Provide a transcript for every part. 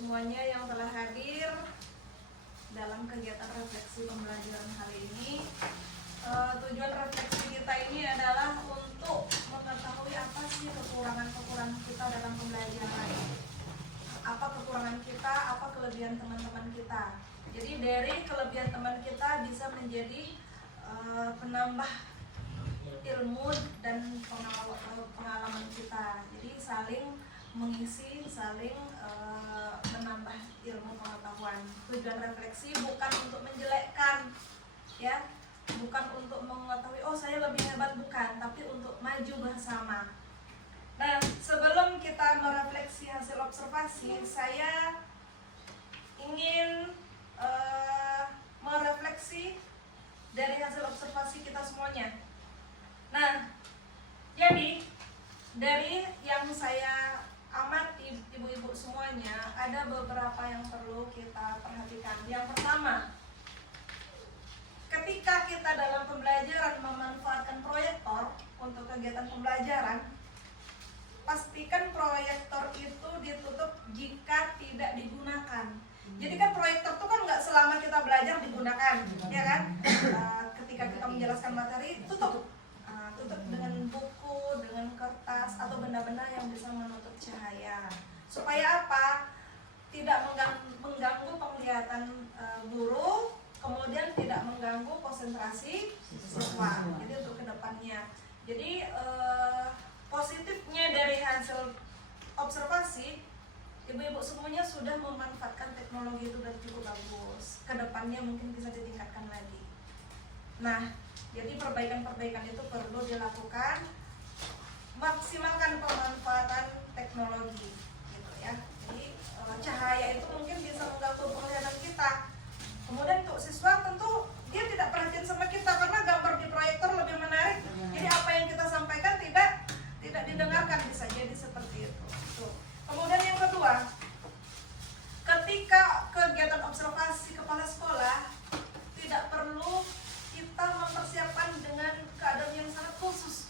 semuanya yang telah hadir dalam kegiatan refleksi pembelajaran kali ini. Tujuan refleksi kita ini adalah untuk mengetahui apa sih kekurangan-kekurangan kita dalam pembelajaran. Apa kekurangan kita, apa kelebihan teman-teman kita. Jadi dari kelebihan teman kita bisa menjadi penambah ilmu dan pengalaman kita. Jadi saling mengisi, saling menambah ilmu pengetahuan. Tujuan refleksi bukan untuk menjelekkan, ya, bukan untuk mengetahui oh saya lebih hebat, bukan, tapi untuk maju bersama. Nah, sebelum kita merefleksi hasil observasi, saya ingin merefleksi dari hasil observasi kita semuanya. Nah, jadi dari yang saya amati ibu-ibu semuanya, ada beberapa yang perlu kita perhatikan. Yang pertama, ketika kita dalam pembelajaran memanfaatkan proyektor untuk kegiatan pembelajaran, pastikan proyektor itu ditutup jika tidak digunakan. Jadi kan proyektor itu kan nggak selama kita belajar digunakan, ya kan? Ketika kita menjelaskan materi, tutup dengan buku, dengan kertas, atau benda-benda yang bisa menutup cahaya. Supaya apa? Tidak mengganggu penglihatan guru, kemudian tidak mengganggu konsentrasi siswa. Jadi untuk kedepannya. Jadi positifnya dari hasil observasi, ibu-ibu semuanya sudah memanfaatkan teknologi itu dan cukup bagus. Kedepannya mungkin bisa ditingkatkan lagi. Nah, jadi perbaikan-perbaikan itu perlu dilakukan. Maksimalkan pemanfaatan teknologi, gitu ya. Jadi cahaya itu mungkin bisa mengganggu penglihatan kita. Kemudian untuk siswa tentu dia tidak perhatian sama kita karena gambar di proyektor lebih menarik. Jadi apa yang kita sampaikan tidak didengarkan, bisa jadi seperti itu. Tuh. Kemudian yang kedua, ketika kegiatan observasi kepala sekolah tidak perlu kita mempersiapkan dengan keadaan yang sangat khusus.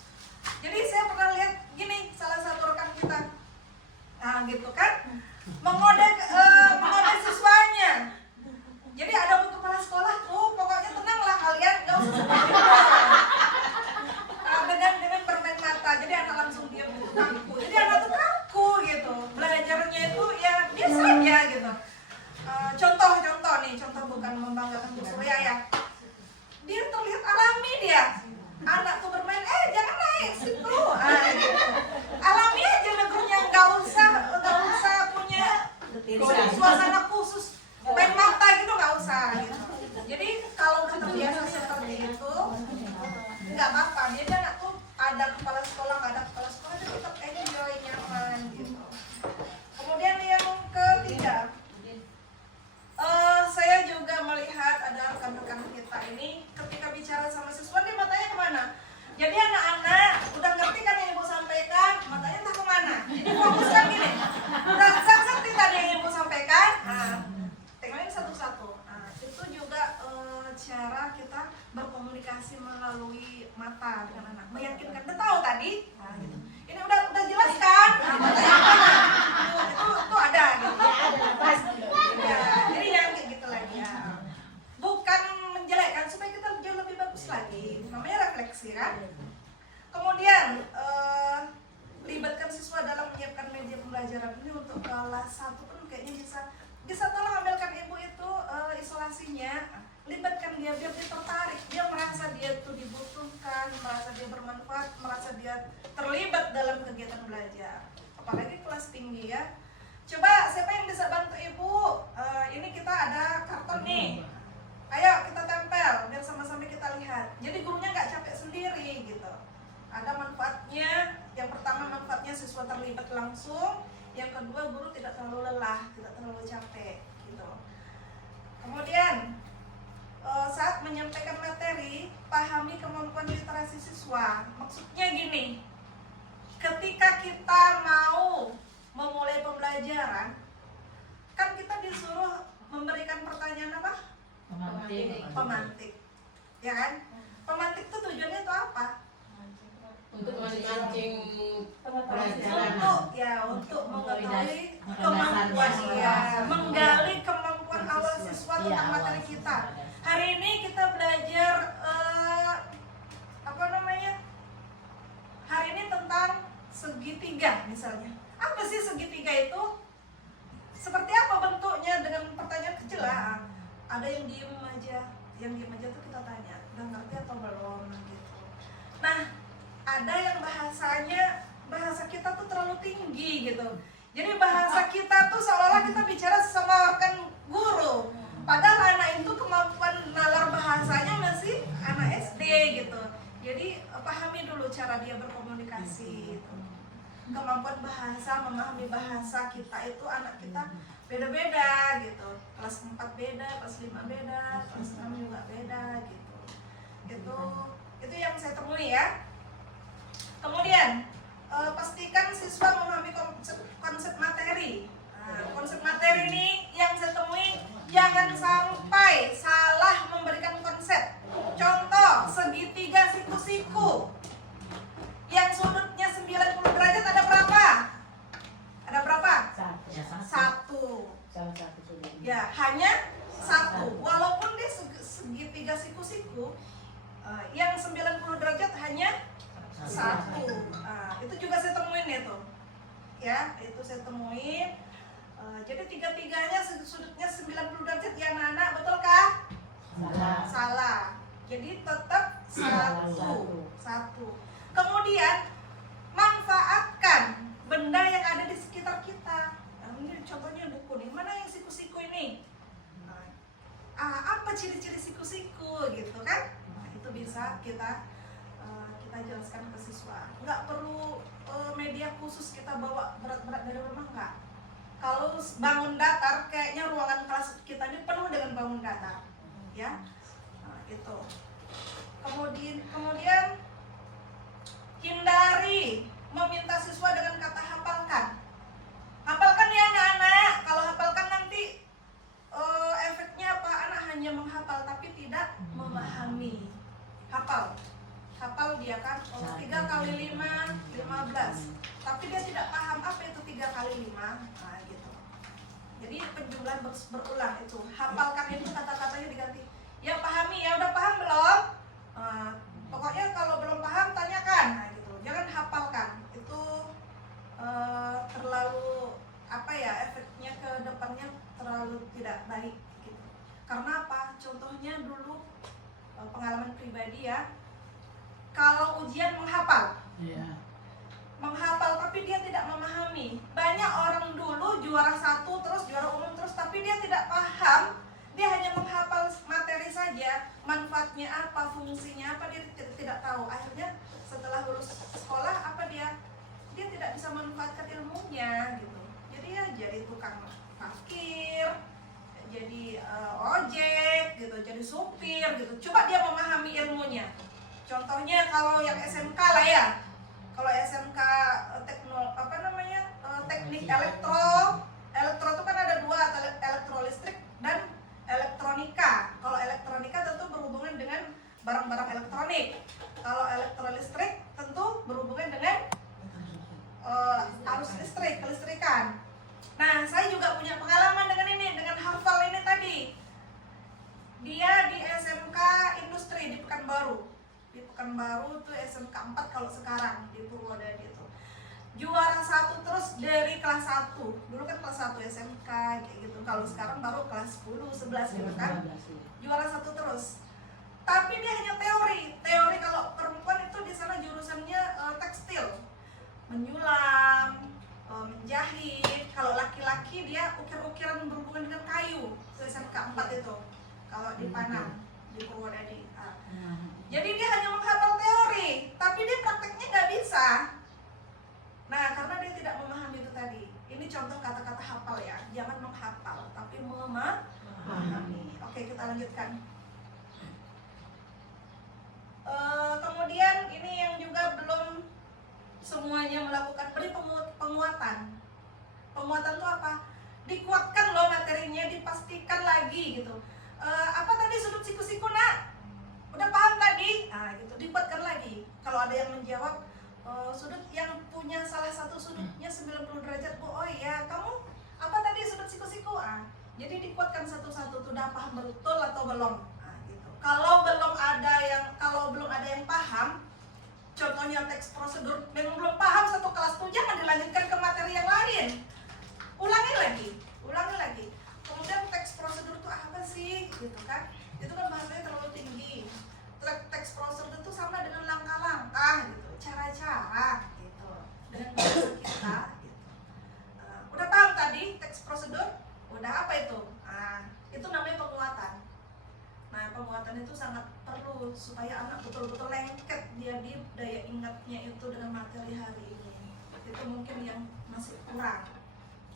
Jadi saya pernah lihat gini, salah satu rekan kita, nah gitu kan, mengode siswanya. Jadi ada kepala sekolah, pokoknya tenanglah kalian, nggak usah seperti itu. Dengan bermain mata, jadi anak langsung diam gitu, kaku. Jadi anak tuh kaku gitu, belajarnya itu ya biasa aja gitu. Contoh bukan membanggakan Bu Surya ya. Dia terlihat alami dia. Anak tuh bermain, jangan naik situ. Gitu. Alami aja negurnya, nggak usah punya suasana khusus. Main mata gitu nggak usah gitu. Jadi kalau udah terbiasa seperti itu, nggak apa-apa. Jadi anak tuh ada kepala sekolah, nggak ada kepala sekolah, dia tetap enjoy, nyaman gitu. Kemudian yang ketiga, saya juga melihat ada rekan-rekan kita ini ketika bicara sama siswa, dia matanya kemana? Jadi anak-anak udah ngerti kan yang ibu sampaikan, matanya entah kemana. Jadi fokus kan gini, udah ngerti tadi yang ibu sampaikan, tengoknya satu-satu. Itu juga cara kita berkomunikasi melalui mata dengan anak, meyakinkan. Udah tahu tadi? Gitu. Ini udah jelas kan? Matanya kemana? Itu ada gitu. Jadi jangan kayak gitu lagi ya. Bukan menjelekkan, supaya kita jauh lebih bagus lagi. Namanya refleksi kan. Kemudian libatkan siswa dalam menyiapkan media pembelajaran. Ini untuk kelas 1 pun kayaknya bisa tolong ambilkan ibu itu isolasinya. Libatkan dia biar dia tertarik, dia merasa dia itu dibutuhkan, merasa dia bermanfaat, merasa dia terlibat dalam kegiatan belajar. Apalagi kelas tinggi ya. Coba siapa yang bisa bantu ibu? Ini kita ada karton nih. Ayo kita tempel biar sama-sama kita lihat. Jadi gurunya nggak capek sendiri gitu. Ada manfaatnya. Yang pertama manfaatnya siswa terlibat langsung. Yang kedua guru tidak terlalu lelah, tidak terlalu capek gitu. Kemudian saat menyampaikan materi, pahami kemampuan literasi siswa. Maksudnya gini, ketika kita mau memulai pembelajaran, kan kita disuruh memberikan pertanyaan apa? Pemantik. Ya kan? Pemantik itu tujuannya itu apa? untuk memancing untuk mengetahui kemampuan menggali kemampuan awal siswa tentang materi kita. Hari ini kita belajar hari ini tentang segitiga misalnya. Apa sih segitiga itu? Seperti apa bentuknya? Dengan pertanyaan kecil lah. Ada yang diem aja tuh kita tanya, udah ngerti atau belum gitu. Nah, ada yang bahasa kita tuh terlalu tinggi gitu. Jadi bahasa kita tuh seolah-olah kita bicara sama rekan guru. Padahal anak itu kemampuan nalar bahasanya masih anak SD gitu. Jadi pahami dulu cara dia berkomunikasi gitu. Kemampuan bahasa, memahami bahasa kita itu anak kita beda-beda gitu. Kelas 4 beda, kelas 5 beda, kelas 6 juga beda gitu. Itu yang saya temui ya. Kemudian pastikan siswa memahami konsep materi. Nah, konsep materi ini yang saya temui, jangan sampai salah memberikan konsep. Contoh, segitiga siku-siku yang sudutnya 90 derajat ada berapa? Ada berapa? Satu. Ya, hanya satu. Walaupun dia segitiga siku-siku, yang 90 derajat hanya satu. Itu juga saya temuin itu. Ya, itu saya temuin. Jadi tiga-tiganya sudutnya 90 derajat ya anak-anak, betulkah? Salah. Jadi tetap satu. Kemudian manfaatkan benda yang ada di sekitar kita. Nah, ini contohnya buku nih. Mana yang siku-siku ini? Apa ciri-ciri siku-siku gitu kan? Nah, itu bisa kita jelaskan ke siswa. Nggak perlu media khusus kita bawa berat-berat dari rumah, nggak. Kalau bangun datar, kayaknya ruangan kelas kita ini penuh dengan bangun datar, ya. Nah, itu. Kemudian hindari meminta siswa dengan kata hafalkan. Hafalkan ya anak-anak. Kalau hafalkan nanti efeknya apa? Anak hanya menghafal tapi tidak memahami. Hafal dia kan, 3 kali 5, 15. Tapi dia tidak paham apa itu 3 kali 5. Nah gitu. Jadi penjumlahan berulang itu. Hafalkan itu kata-katanya diganti. Ya pahami, ya udah paham belum? Pokoknya kalau belum paham tanyakan. Nah gitu. Jangan hafalkan. Itu terlalu efeknya ke depannya terlalu tidak baik gitu. Karena apa? Contohnya dulu pengalaman pribadi ya. Kalau ujian menghafal, menghafal tapi dia tidak memahami. Banyak orang dulu juara 1 terus juara umum terus, tapi dia tidak paham. Dia hanya menghafal materi saja, manfaatnya apa, fungsinya apa dia tidak tahu. Akhirnya setelah lulus sekolah dia tidak bisa manfaatkan ilmunya gitu. Jadi ya jadi tukang parkir, jadi ojek gitu, jadi supir gitu. Coba dia memahami ilmunya. Contohnya kalau yang SMK lah ya. Kalau SMK teknik elektro itu kan ada 2, elektrolistrik dan elektronika. Kalau elektronika tentu berhubungan dengan barang-barang elektronik. Kalau elektrolistrik tentu berhubungan dengan arus listrik, kelistrikan. Nah, saya juga punya pengalaman dengan hafal ini tadi. Dia di SMK Industri di Pekanbaru. Di Pekanbaru tuh SMK 4 kalau sekarang di Purwodadi itu. Juara 1 terus dari kelas 1. Dulu kan kelas 1 SMK kayak gitu. Kalau sekarang baru kelas 10, 11 gitu kan. Juara 1 terus. Tapi dia hanya teori. Teori kalau perempuan itu di sana jurusannya tekstil. Menyulam, menjahit. Kalau laki-laki dia ukir-ukiran berhubungan dengan kayu. SMK 4 itu. Kalau di Panang, di Purwodadi. Jadi dia hanya menghafal teori, tapi dia prakteknya nggak bisa. Nah, karena dia tidak memahami itu tadi. Ini contoh kata-kata hafal ya. Jangan menghafal, tapi memahami. Oke, kita lanjutkan. Kemudian ini yang juga belum semuanya melakukan penguatan. Penguatan itu apa? Dikuatkan loh materinya, dipastikan lagi gitu. Apa tadi sudut siku-siku nak? Udah paham tadi? Nah gitu, dikuatkan lagi. Kalau ada yang menjawab, sudut yang punya salah satu sudutnya 90 derajat Bu. Oh iya, kamu apa tadi sudut siku-siku? Jadi dikuatkan satu-satu tuh, udah paham betul atau belum? Gitu. Kalau belum ada yang paham, contohnya teks prosedur, memang belum paham satu kelas tuh, jangan dilanjutkan ke materi yang lain. Ulangi lagi. Kemudian teks prosedur itu apa sih? Gitu kan? Itu kan bahasanya terlalu tinggi. Teks prosedur itu sama dengan langkah-langkah gitu, cara-cara gitu. Dan bahasa kita gitu. Udah paham tadi teks prosedur? Udah, apa itu? Itu namanya penguatan. Nah, penguatan itu sangat perlu supaya anak betul-betul lengket dia di daya ingatnya itu dengan materi hari ini. Itu mungkin yang masih kurang.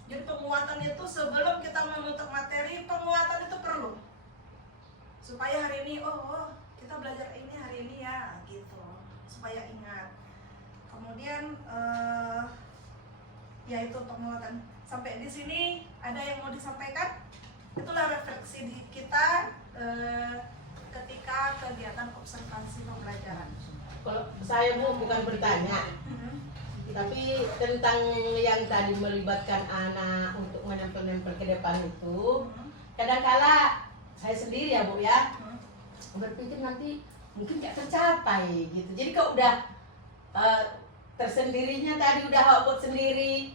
Jadi penguatan itu sebelum kita menutup materi, penguatan itu perlu. Supaya hari ini, kita belajar ini hari ini ya, gitu. Supaya ingat. Kemudian, ya itu penguatan. Sampai di sini ada yang mau disampaikan? Itulah refleksi kita ketika kegiatan observasi pembelajaran. Kalau saya Bu bukan bertanya, tapi tentang yang tadi melibatkan anak untuk menempel-nempel ke depan itu, kadang-kala saya sendiri ya Bu ya, berpikir nanti mungkin gak tercapai gitu. Jadi kalau udah tersendirinya tadi udah buat sendiri,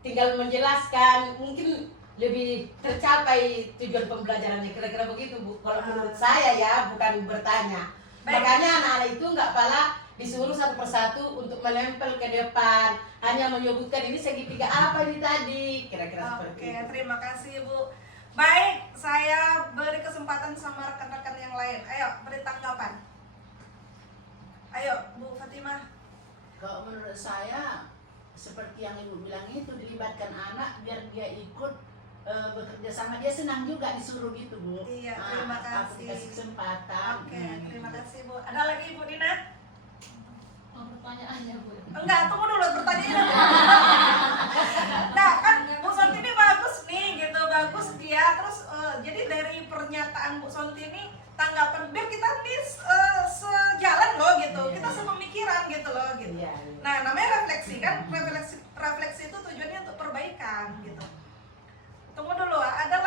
tinggal menjelaskan, mungkin lebih tercapai tujuan pembelajarannya, kira-kira begitu Bu. Kalau menurut saya ya, bukan bertanya. Makanya anak-anak itu nggak pala disuruh satu persatu untuk menempel ke depan, hanya menyebutkan ini segitiga apa ini tadi, kira-kira seperti itu. Oke, terima kasih Bu. Baik, saya beri kesempatan sama rekan-rekan yang lain. Ayo, beri tanggapan. Ayo, Bu Fatimah. Kalau menurut saya, seperti yang Ibu bilang itu, dilibatkan anak biar dia ikut bekerja sama, dia senang juga disuruh gitu Bu. Iya, terima kasih. Kasih kesempatan. Oke, terima kasih Bu. Ada lagi Ibu Dina? Pertanyaannya Bu. Enggak, tunggu dulu pertanyaannya. Nah, kan Bu Sonti ini bagus nih, gitu, bagus dia. Terus jadi dari pernyataan Bu Sonti ini tanggapan biar kita nih sejalan loh gitu, kita sepemikiran gitu loh gitu. Nah, namanya refleksi kan, refleksi itu tujuannya untuk perbaikan gitu. Tunggu dulu, ada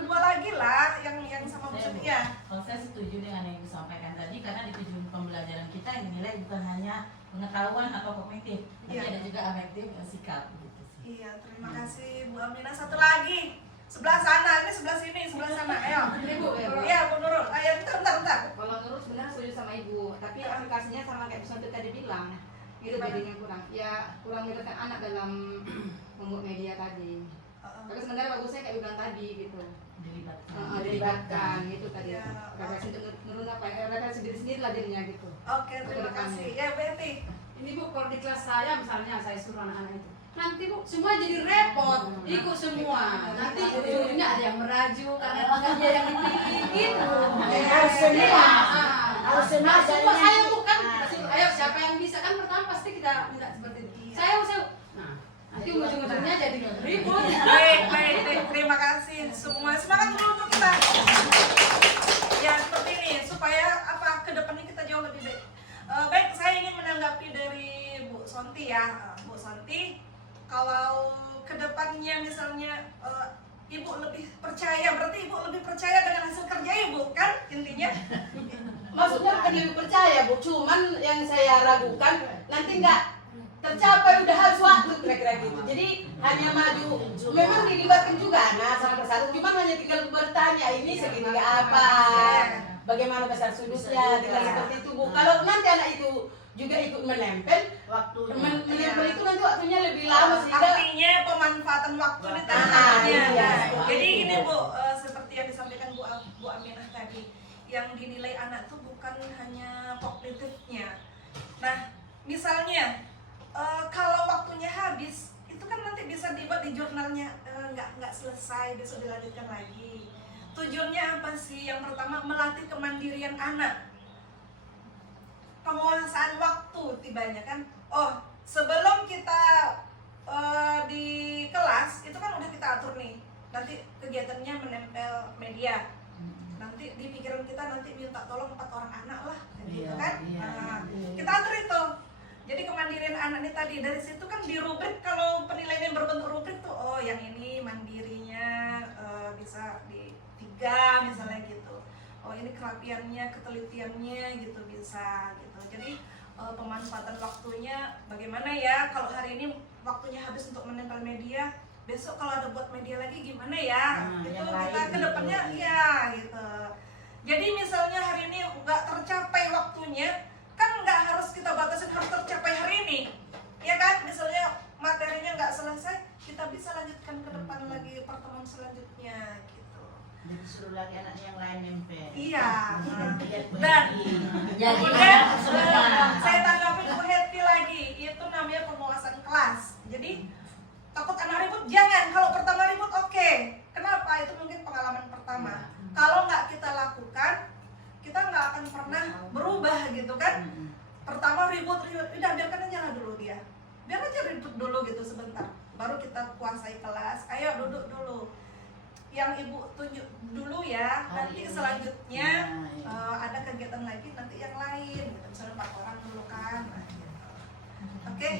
dua lagi lah yang sama Bu Sonti ya. Kalau saya setuju dengan yang disampaikan tadi, karena di tujuan pembelajaran kita yang dinilai bukan hanya pengetahuan atau kognitif, tapi ada juga afektif dan sikap gitu sih. Iya, terima kasih Bu Aminah. Satu lagi, sebelah sana, ini sebelah sini, sebelah sana. Ayo. Ibu, Iya, Bu Nurul. Ayo, bentar. kalau Nurul sebenarnya setuju sama Ibu, tapi aplikasinya sama kayak Bu Santi tadi bilang, itu jadinya kurang. Ya, kurang melibatkan anak dalam membuat media tadi. Tapi sebenarnya bagusnya kayak bilang tadi gitu. Dilibatkan gitu tadi. Ya. Refleksi menurut apa ya? Refleksi diri sendiri lah jadinya gitu. Oke, terima kasih. Ya, Betty. Ini Bu, kalau di kelas saya misalnya saya suruh anak-anak itu, nanti Bu semua jadi repot, ikut semua. Nanti ujungnya ada yang meraju karena dia yang dipilih gitu. Harus semua. Harus semua saya bukan. Ayo siapa yang bisa, kan pertama pasti kita minta seperti itu. Saya. Nah, nanti ujung-ujungnya jadi ribut. Baik. Terima kasih semua. Semangat dulu untuk kita. Ya, seperti ini supaya kedepannya kita jauh lebih baik. Baik, saya ingin menanggapi dari Bu Sonti ya. Bu Sonti, kalau kedepannya misalnya Ibu lebih percaya, berarti Ibu lebih percaya dengan hasil kerja Ibu kan intinya? Maksudnya bukan lebih percaya Bu, cuman yang saya ragukan nanti nggak tercapai, udah harus waktu kira-kira gitu. Jadi hanya maju, memang dilibatkan juga nah satu persatu, cuman hanya tinggal bertanya ini segitiga apa, bagaimana besar sudutnya, tinggal seperti itu Bu. Kalau nanti anak itu juga ikut menempel, menempel itu nanti waktunya lebih lama sehingga Artinya pemanfaatan waktu di tangannya. iya. Jadi ini Bu, seperti yang disampaikan Bu Aminah tadi, yang dinilai anak tuh bukan hanya kognitifnya. Nah, misalnya kalau waktunya habis, itu kan nanti bisa dibuat di jurnalnya, nggak selesai, besok dilanjutkan lagi. Tujuannya apa sih? Yang pertama, melatih kemandirian anak, penguasaan waktu tibanya kan. Sebelum kita di kelas itu kan udah kita atur nih, nanti kegiatannya menempel media. Nanti di pikiran kita nanti minta tolong 4 orang anak lah, gitu kan. Kita atur itu. Jadi kemandirian anak ini tadi dari situ kan di rubrik, kalau penilaian yang berbentuk rubrik tuh, oh yang ini mandirinya bisa di 3 misalnya gitu. Oh ini kerapiannya, ketelitiannya gitu bisa gitu. Jadi pemanfaatan waktunya bagaimana ya, kalau hari ini waktunya habis untuk menempel media, besok kalau ada buat media lagi gimana ya, Nah, itu yang kita lain ke depannya gitu. ya gitu. Jadi misalnya hari ini nggak tercapai waktunya, kan nggak harus kita batasin harus tercapai hari ini, ya kan? Misalnya materinya nggak selesai, kita bisa lanjutkan ke depan lagi pertemuan selanjutnya gitu. Jadi suruh lagi anaknya yang lain nempel. Iya. Biar Dan Jadi kemudian semua. saya tanggapin Bu Hetty lagi, itu namanya penguasaan kelas. Jadi takut anak ribut jangan, kalau pertama ribut oke. Kenapa? Itu mungkin pengalaman pertama. Kalau nggak kita lakukan, kita nggak akan pernah berubah gitu kan. Pertama ribut, udah biarkan aja lah dulu dia, biar aja ribut dulu gitu sebentar, baru kita kuasai kelas. Ayo duduk dulu, yang ibu tunjuk dulu ya, nanti selanjutnya ada kegiatan lagi nanti yang lain gitu. Misalnya 4 orang dulu kan. Nah, gitu. Oke,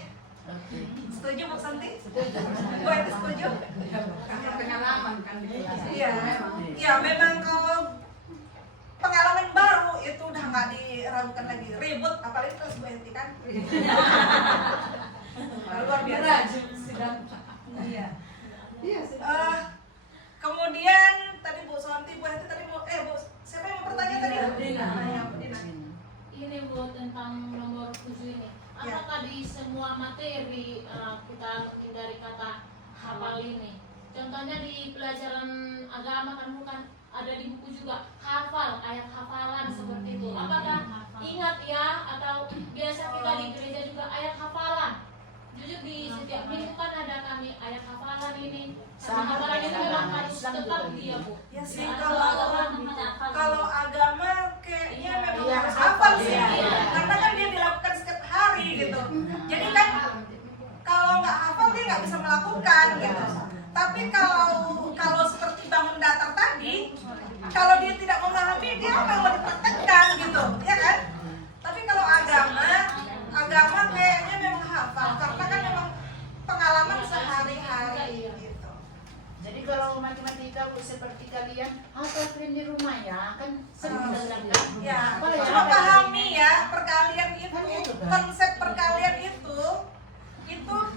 setuju Bu Santi? Bu Eti setuju? Karena pengalaman kan di kelas. Iya, iya memang kalau pengalaman baru itu udah nggak diragukan lagi, ribut apalagi kelas Bu Eti kan. Luar biasa. Iya. Iya sih. Kemudian tadi Bu Santi, Bu Eti tadi mau Bu, siapa yang mau bertanya tadi? Bu Dina. Ya, Bu Dina. Ini Bu tentang nomor 7 ini. Apakah di semua materi kita hindari kata hafal ini? Contohnya di pelajaran agama kan bukan ada di buku juga hafal, ayat hafalan seperti itu. Apakah ingat ya atau biasa kita di gereja juga ayat hafalan? Jujur di setiap minggu kan ada kami ayat hafalan ini. Sama Hafalan itu memang agama harus Islam tetap juga dia Bu. Ya sih, Kalau kalau agama kayaknya memang Iya, harus hafal sih, iya. karena kan dia dilakukan setiap hari gitu. Jadi kan kalau nggak hafal dia nggak bisa melakukan gitu. Tapi kalau seperti bangun datar tadi, kalau dia tidak memahami dia apa yang mau dipraktekkan gitu, ya kan? Tapi kalau agama kayaknya memang hafal karena kan memang pengalaman sehari-hari gitu. Jadi kalau matematika Bu seperti kalian hafalin di rumah ya, kan sering kita bilang Ya, Apa ya? cuma pahami ya perkalian itu, Kan itu kan. konsep perkalian itu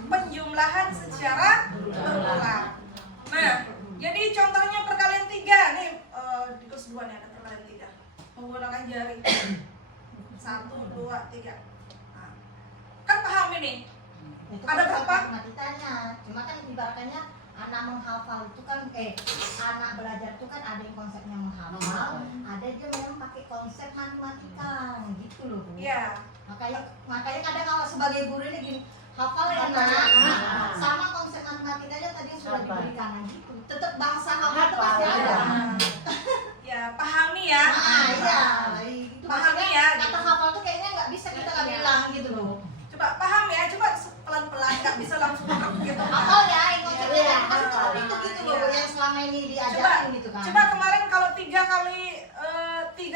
penjumlahan secara berulang. Nah, jadi contohnya perkalian 3 nih, di kelas 2 nih ada perkalian 3 menggunakan jari 1, 2, 3. Nah, kan pahami nih. Itu Ada kan berapa? matematikanya, cuma kan ibaratnya anak menghafal itu kan anak belajar itu kan ada yang konsepnya menghafal, ada juga memang pakai konsep matematika gitu loh Bu. Iya. Makanya kadang kalau sebagai guru ini gini, hafal ya nak, sama konsep matematikanya tadi yang sudah Hafal. diberikan gitu. Tetap bahasa hafal itu pasti Hafal, ada. Ya, pahami ya. Iya, itu Pahami maksudnya ya, kata gitu. hafal tuh kayaknya nggak bisa kita nggak bilang gitu loh. Coba paham ya, coba pelan-pelan, nggak bisa langsung gitu. Hafal ya, yang konsepnya Iya, kan pasti hafal. tetap itu gitu loh, Iya. yang selama ini Coba, diajarin gitu kan. coba kemarin kalau 3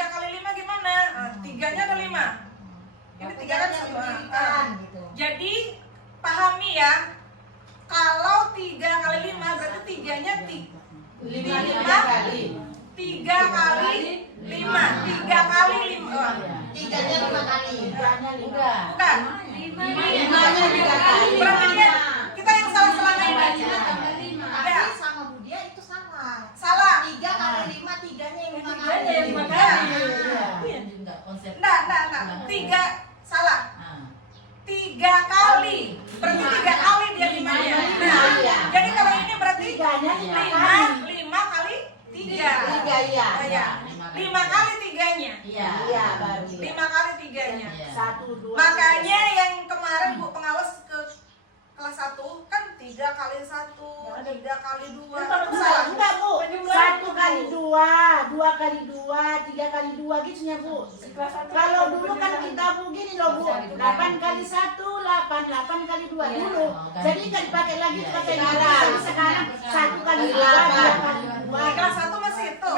kali 5 gimana? 3-nya ada 5. Ini 3 kan yang 1. diberikan gitu. Jadi pahami ya, kalau 3 kali 5 berarti 3-nya 5 kali. 3 kali 5. 3 kali 5. Tiganya 5 kali. Enggak. Bukan. 5-nya 3 kali. Berarti dia, kita yang salah selama ini. Tapi sama Budia itu salah. Salah. 3 kali 5, 3-nya yang 5 kali. Tiganya yang 5 kali. Itu yang juga konsep. Enggak. 3 salah. Nah, 3 kali. Berarti 3 kali dia 5-nya. Nah, jadi kalau ini berarti 5 kali 3. 3 iya. Oh ya, 5 kali 3-nya. iya. Iya baru. 5 kali 3-nya. Iya. 1, 2. Makanya yang kemarin Bu pengawas ke kelas 1 kan 3 kali 1, 3 kali 2. Itu salah. Enggak Bu, 1 kali 2, 2 kali 2, 3 kali 2 gitu ya Bu. Kalau dulu kan kita Bu gini loh Bu, 8 kali 1, 8, 8 kali 2 dulu. Jadi kan dipakai lagi pakai sekarang 1 kali 2, 2 kali 2. Di kelas 1 masih itu.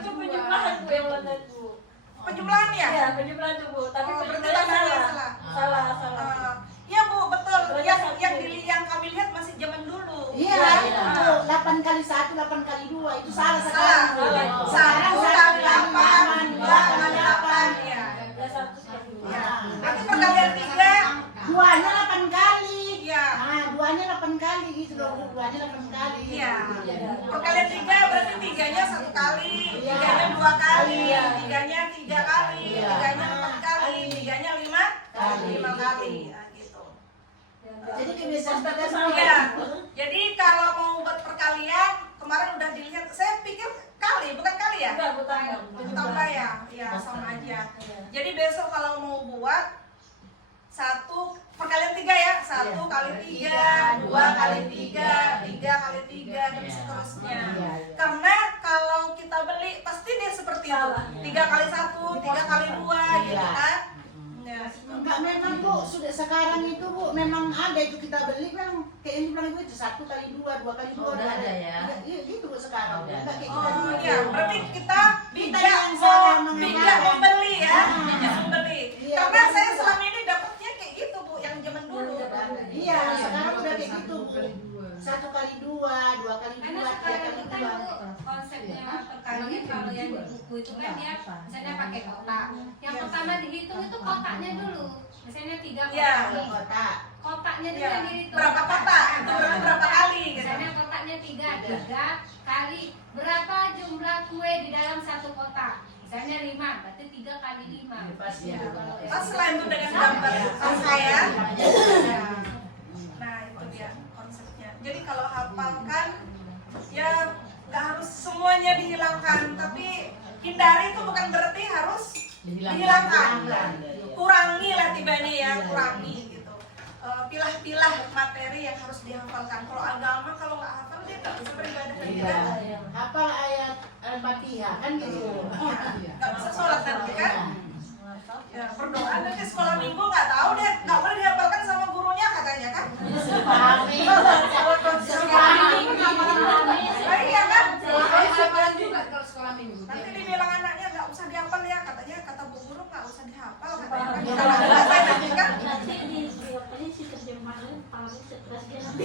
Itu penjumlahan Bu yang lantai Bu. Penjumlahan ya? Iya, penjumlahan tuh Bu. Tapi Oh, berarti penjumlahan tanggalnya salah. salah. Salah. 1 8 kali 2 itu salah Salah. sekarang. Sekarang 1 kali 8, 2 kali 8. Ya. Ya, 1 kali 2. Ya. Nanti perkalian 3. Duanya 8 kali. Ya. Nah, duanya 8 kali gitu loh, Bu. Duanya 8 kali. Iya. Perkalian 3 berarti 3-nya 1 kali, 3-nya 2 kali, 3-nya 3 kali, 3-nya 4 kali, 3-nya 5 kali. Nah, gitu. Jadi kebiasaan kita sama. Iya. Jadi kalau mau buat perkalian, kemarin udah dilihat, saya pikir kali, bukan kali ya? Tambah ya? Iya, sama aja. Jadi besok kalau mau buat 1 perkalian 3 ya, 1 kali 3, 2 kali 3, 3 kali 3 dan seterusnya. Karena kalau kita beli pasti dia seperti itu, 3 kali 1, 3 kali 2 gitu kan. Ya. Enggak, memang Bu, sudah sekarang itu Bu, memang ada itu kita beli memang kayak yang bilang Ibu itu 1 kali 2, 2 kali 2 udah ada ya? Iya, gitu Bu sekarang. Udah Enggak ada. kayak kita dulu. Iya, berarti kita bijak yang salah bijak membeli ya, Ah. bijak membeli. Iya, Karena betul. saya selama ini dapatnya kayak gitu Bu, yang zaman dulu. Iya, sekarang udah kayak gitu Bu. 1 kali 2, 2 kali 2, Karena 3 sekarang kali itu kan 2. Bu, konsepnya perkalian kalau yang di buku itu kan dia misalnya pakai kotak. Yang pertama dihitung itu kotaknya dulu. Misalnya 3 Iya. kotak. Kotaknya dulu Iya. yang dihitung. Berapa kotak? Itu berarti berapa kali gitu. Misalnya kotaknya 3 kali berapa jumlah kue di dalam 1 kotak. Misalnya 5, berarti 3 kali 5. Pasti. Pas selain itu dengan gambar saya. Ya. Nah, itu dia konsepnya. Jadi kalau hafalkan ya nggak harus semuanya dihilangkan, tapi hindari itu bukan berarti harus dihilangkan. Kurangi lah tibanya ya, kurangi gitu. Pilah-pilah materi yang harus dihafalkan. Kalau agama kalau nggak hafal dia nggak bisa beribadah lagi kan? Hafal ayat Al-Fatihah kan gitu. Nggak bisa sholat nanti kan? Ya, berdoa nanti sekolah minggu nggak tahu deh, nggak boleh dihafalkan sama gurunya katanya kan? Pahami. Oh, iya kan? Hafalan juga kalau sekolah minggu. Nanti dibilang anaknya nggak usah dihafal ya, katanya kata bu guru nggak usah dihafal katanya kan? Kalau nggak saya nanti kan? Nanti di apa sih terjemahan paling stres dia nanti.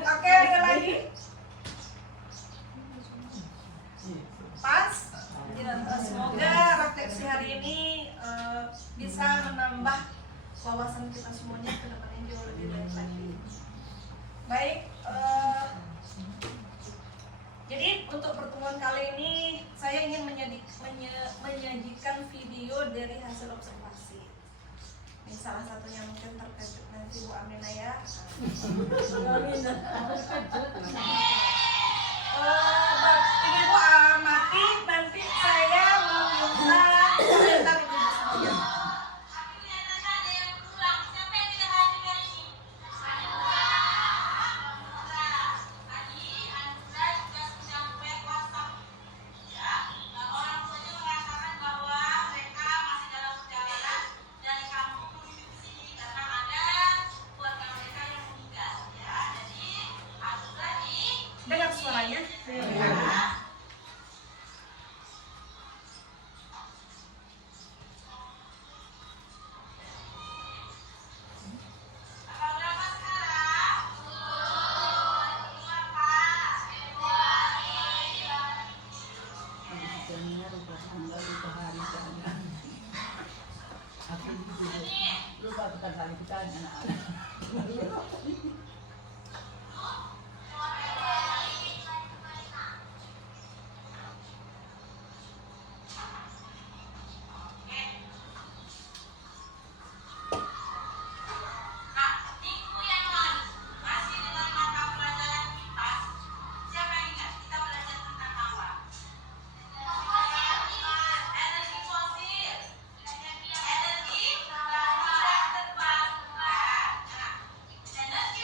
Oke, ada lagi? Pas? Ya, semoga refleksi hari ini bisa menambah wawasan kita semuanya ke depannya jauh lebih baik lagi. Baik, jadi untuk pertemuan kali ini saya ingin menyajikan video dari hasil observasi. Ini salah satunya mungkin terkejut nanti Bu Amina ya. Ibu amati, nanti saya meminta komentar ibu semuanya. Dengar suaranya? Lupa bukan kali kita anak-anak. Energi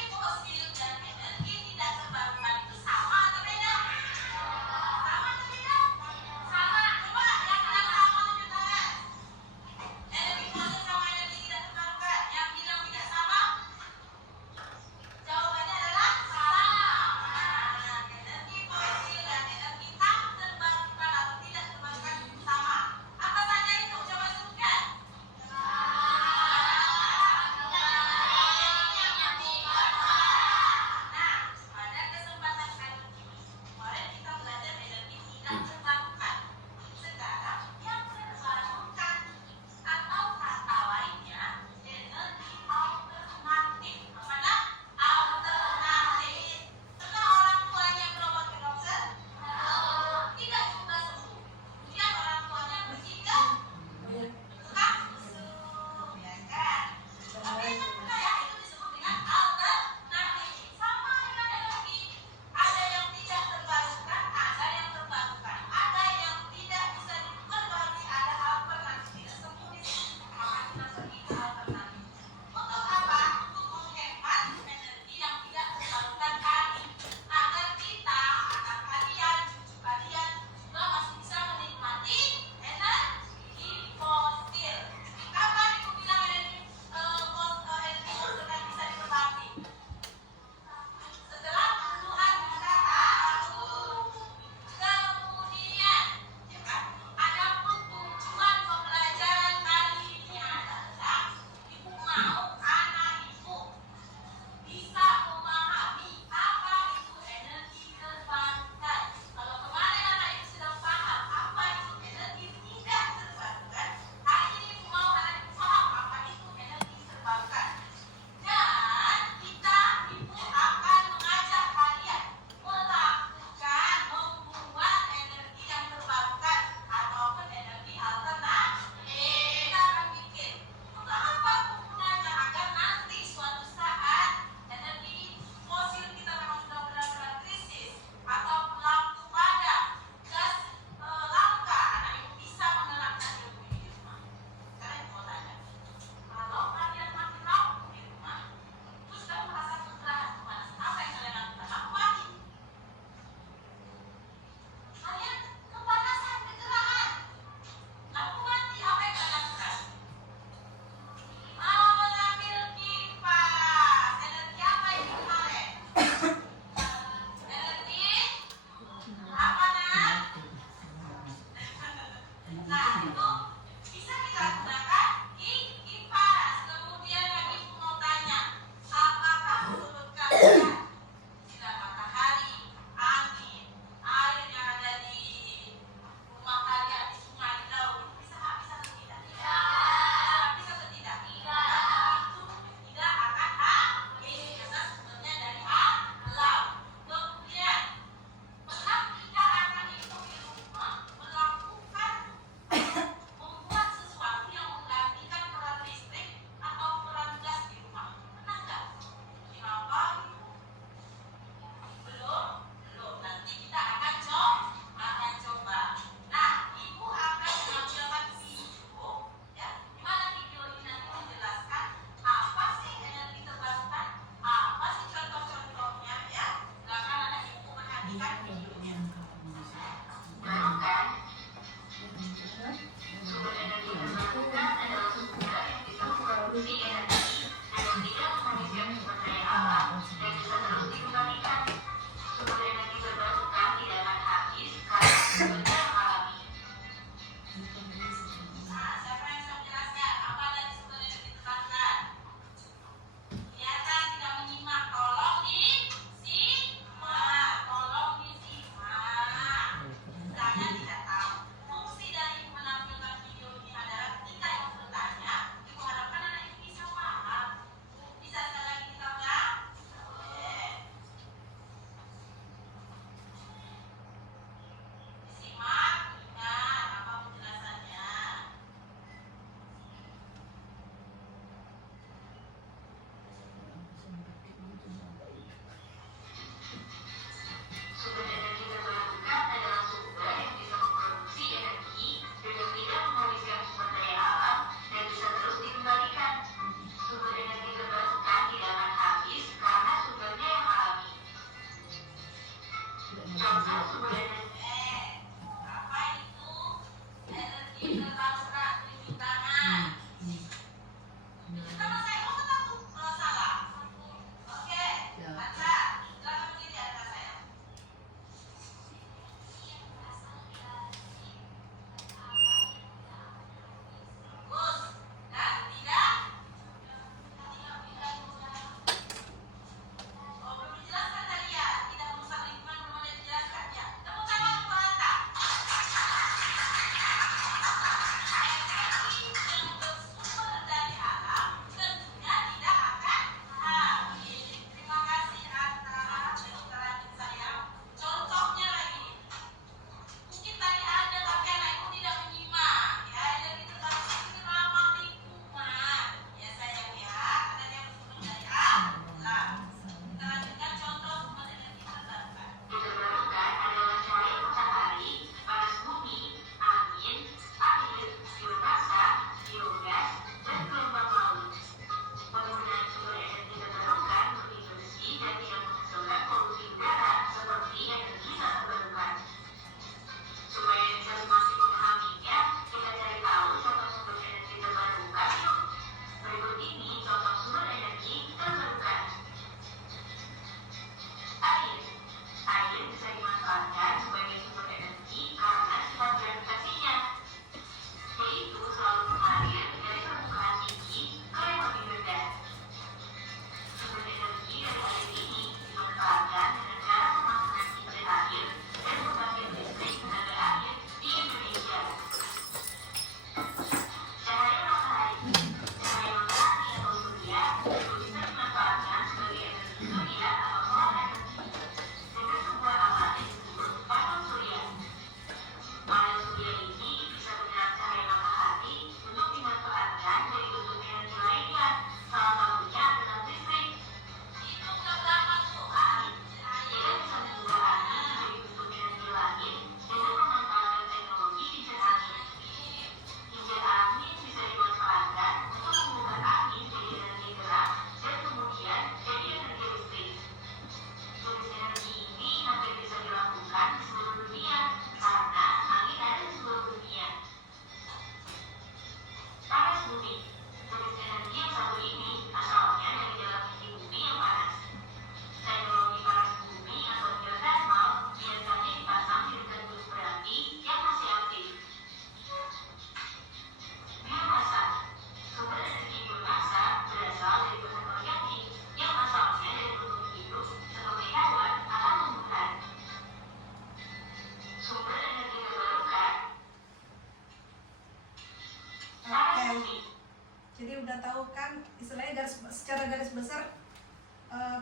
Jadi udah tahu kan istilahnya secara garis besar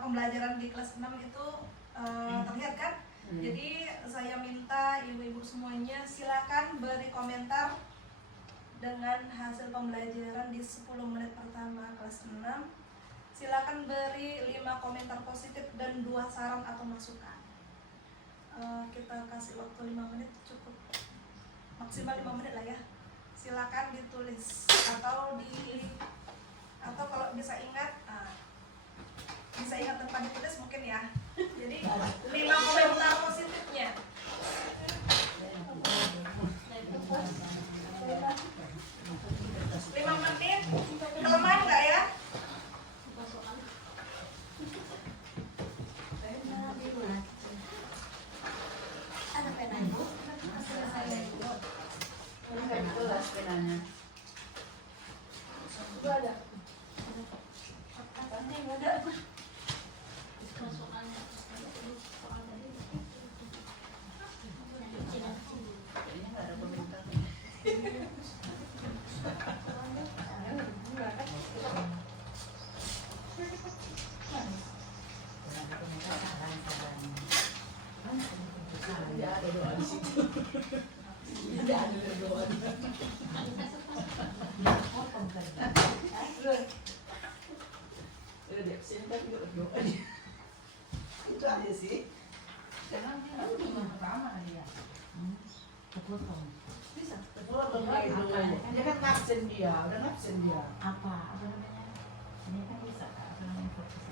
pembelajaran di kelas 6 itu terlihat kan? Jadi saya minta ibu-ibu semuanya silakan beri komentar dengan hasil pembelajaran di 10 menit pertama kelas 6. Silakan beri 5 komentar positif dan 2 saran atau masukan. Kita kasih waktu 5 menit cukup, maksimal 5 menit lah ya. Silakan ditulis atau kalau bisa ingat tanpa ditulis mungkin ya. Jadi 5 komentar positifnya. 5 menit, kelamaan nggak ya? Ada pena ibu? Enggak jelas penanya. Kayaknya nggak ada komentar. Tidak ada doa di situ. Tidak ada doa. Udah sini kan juga berdoa. Itu aja sih. Sekarang dia cuma pertama kali ya. Kepotong. Bisa. Potong lagi dulu. Dia kan ngabsen dia, udah ngabsen dia. Apa namanya? Ini kan bisa apa namanya fokus.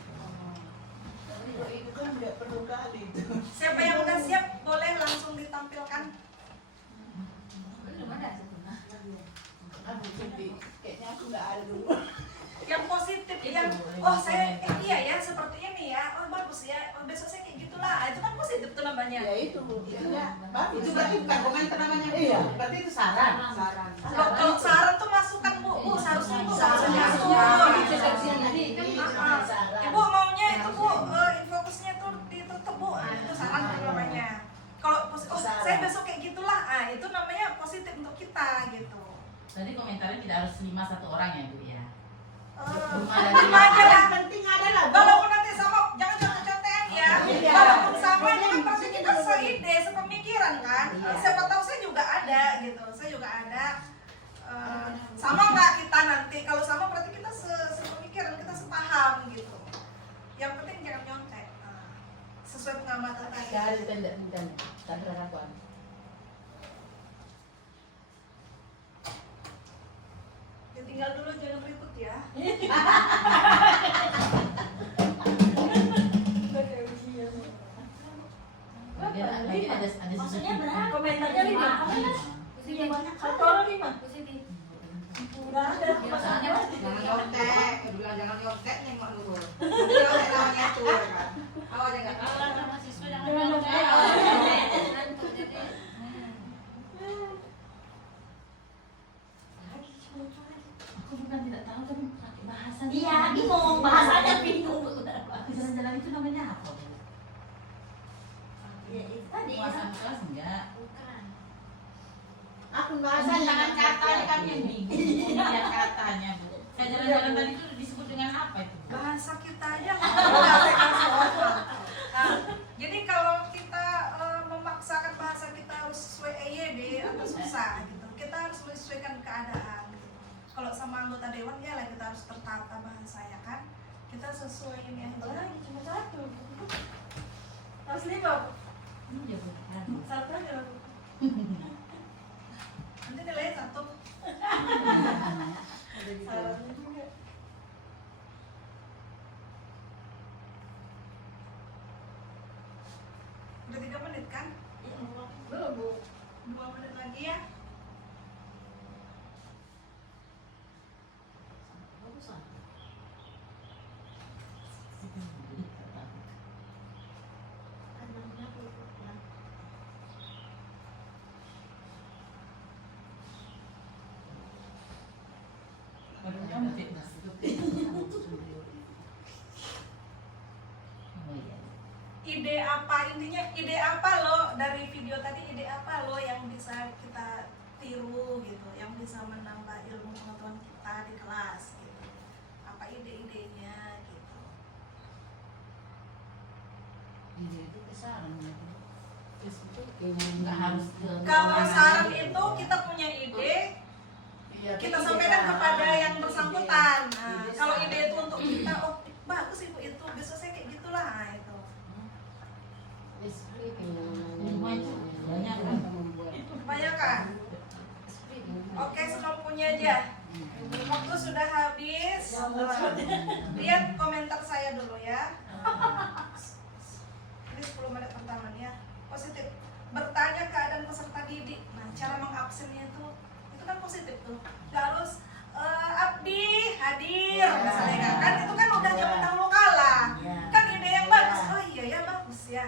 Kalau itu kan nggak perlu kali itu. Siapa yang udah siap boleh langsung ditampilkan. Belum ada sebetulnya. Aduh, sedih. Kayaknya aku nggak ada dulu. Yang positif, yang oh saya iya ya seperti ini ya, oh bagus ya, oh besok saya kayak gitulah, itu kan positif tuh namanya. Ya itu bagus. Itu berarti bukan komentar namanya. Iya, berarti itu saran. Saran. Kalau saran tuh masukan bu, seharusnya ibu Saran. masuk. Saran. Ibu maunya itu bu, infocusnya tuh ditutup bu, itu saran tuh namanya. Kalau oh saya besok kayak gitulah, itu namanya positif untuk kita gitu. Tadi komentarnya tidak harus 5 satu orang ya Bu ya. Lima aja lah. penting adalah Walaupun nanti sama, jangan contekan ya. Iya. Walaupun sama itu kan pasti kita seide, sepemikiran kan. Siapa tahu saya juga ada gitu, saya juga ada. Sama nggak kita nanti? Kalau sama berarti kita sepemikiran, kita sepaham gitu. Yang penting jangan nyontek. Sesuai pengamatan tadi. Nggak ada tidak tak ada harapan. Ya tinggal dulu jangan ribut ya. Lagi ada Maksudnya sesuatu. berapa? Komentarnya 5. Positif banyak. Satu orang 5. Positif. udah ada Soalnya Jangan nyontek, bilang jangan nyontek nengok dulu. Nyontek namanya itu ya kan. Awas jangan. Kalau mahasiswa jangan Jangan nyontek. ngantuk jadi. Aku bukan tidak tahu tapi bahasa. Iya, bingung bahasanya bingung. Jalan-jalan itu namanya apa? Bu? Ya itu tadi. Puasa kelas enggak? Bukan. akun Bahasa bahasa jangan katanya kami yang bingung. Lihat katanya Bu. Kayak jalan-jalan tadi itu disebut dengan apa itu? Bahasa kita aja nggak saya kasih orang. Jadi kalau kita memaksakan bahasa kita harus sesuai EYD agak susah gitu. Kita harus menyesuaikan keadaan. Gitu. Kalau sama anggota dewan ya lah kita harus tertata bahasa ya kan. Kita sesuai ini aja. Lagi cuma 1. Harus 5. Iya Bu. Satu aja. Nanti nilainya 1. Salahnya juga. Udah 3 menit kan? Belum Bu. 2 menit lagi ya. Barunya mau fitness. Oh iya. Ide apa intinya? Ide apa lo dari video tadi? Ide apa lo yang bisa kita tiru gitu? Yang bisa menambah ilmu pengetahuan kita di kelas gitu? Apa ide-idenya gitu? Ini itu kesaran ya. Nggak harus ke. Kalau saran itu kita punya ide, Iya, kita ide sampaikan kan. kepada yang bersangkutan. Nah, Ide kalau saran. ide itu untuk kita, oh bagus ibu itu, besok saya kayak gitulah nah, itu. Rumah itu banyak kan. Kebanyakan. Oke, semua punya aja. Waktu sudah habis. Lihat komentar saya dulu ya. Ini 10 menit pertama nih ya. Positif. Bertanya keadaan peserta didik. Nah, cara mengabsennya itu kan positif tuh. Gak harus Abdi hadir misalnya kan itu kan udah zaman dahulu kala. Kan ide yang bagus. Oh iya ya bagus ya.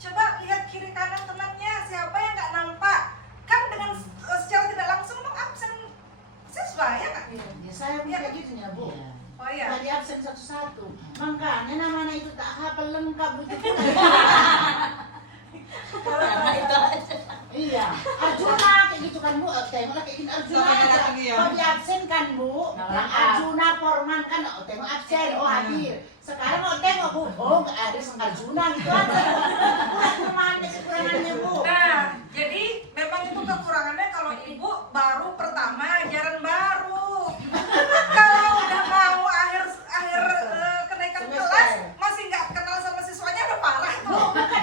Coba lihat kiri kanan temannya, siapa yang nggak nampak. Kan dengan secara tidak langsung mengabsen siswa ya kan? Ya, saya pun kayak gitu ya Bu. Oh iya. Tadi absen satu-satu. Makanya namanya itu tak hafal lengkap begitu. Karena itu aja. Iya, Arjuna kayak gitu kan Bu, tengoklah kayak gini Arjuna aja. Kalau di absen kan Bu, yang Arjuna Porman kan, tengok absen, oh hadir. Sekarang mau tengok Bu, oh nggak ada Arjuna gitu aja. Kekurangannya Bu. Nah, jadi memang itu kekurangannya kalau ibu baru pertama ajaran baru. Kalau udah mau akhir kenaikan kelas masih nggak kenal sama siswanya udah parah tuh. Bukan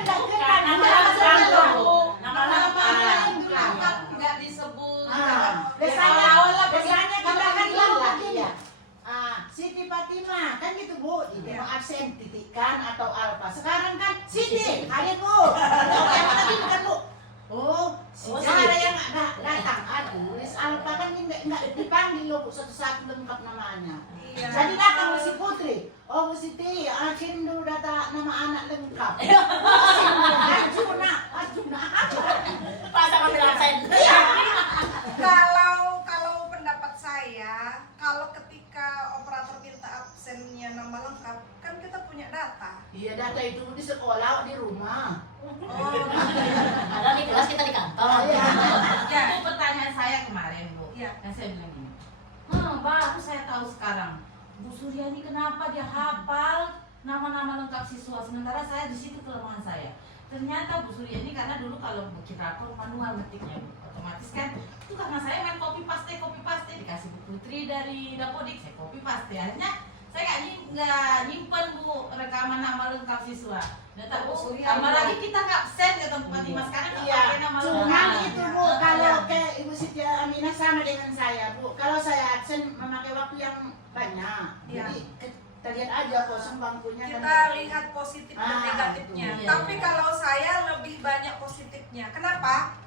nggak disebut. Biasanya kita kan bilang ya. Siti Fatima kan gitu Bu, itu mau absen titikkan atau alfa. Sekarang kan Siti hadir Bu. Tadi bukan Bu. Oh, ada yang datang. Aduh, list alfa kan nggak dipanggil loh Bu satu-satu lengkap namanya. Iya. Jadi datang Bu Si Putri. Oh Bu Siti, akhirnya dulu data nama anak lengkap. Arjuna. Pas ambil absen. Kalau pendapat saya, kalau ketika operator minta absennya nama lengkap, kan kita punya data. Iya, data itu di sekolah, di rumah. Oh, Ada di kelas kita di kantor. ya. Itu pertanyaan saya kemarin Bu. Iya. Dan saya bilang gini, baru saya tahu sekarang Bu Suryani kenapa dia hafal nama-nama lengkap siswa, sementara saya di situ kelemahan saya. Ternyata Bu Suryani karena dulu kalau bikin rapor manual ngetiknya Bu, otomatis kan itu karena saya main copy paste dikasih Bu Putri dari Dapodik, saya copy paste akhirnya saya nggak nyimpen Bu rekaman nama lengkap siswa. Dan tambah lagi kita nggak absen ya Tuan Fatimah sekarang nggak pakai nama Cuman lengkap. itu Bu, kalau kayak Ibu Siti Aminah sama dengan saya Bu. Kalau saya absen memakai waktu yang banyak, Iya. jadi kita lihat aja kosong bangkunya. Kita lihat positif dan negatifnya. betul. Tapi kalau saya lebih banyak positifnya. Kenapa?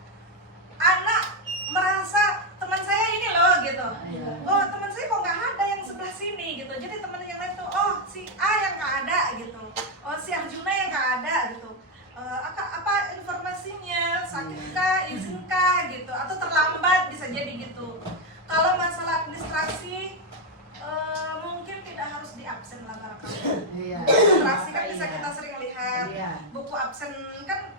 Anak merasa teman saya ini loh gitu. Oh teman saya kok nggak ada yang sebelah sini gitu. Jadi teman yang lain tuh, oh si A yang nggak ada gitu. Oh si Arjuna yang nggak ada gitu. Apa informasinya, sakitkah, izinkah gitu, atau terlambat bisa jadi gitu. Kalau masalah administrasi mungkin tidak harus di absen lah barangkali. Iya. Administrasi kan bisa kita sering lihat Iya. buku absen kan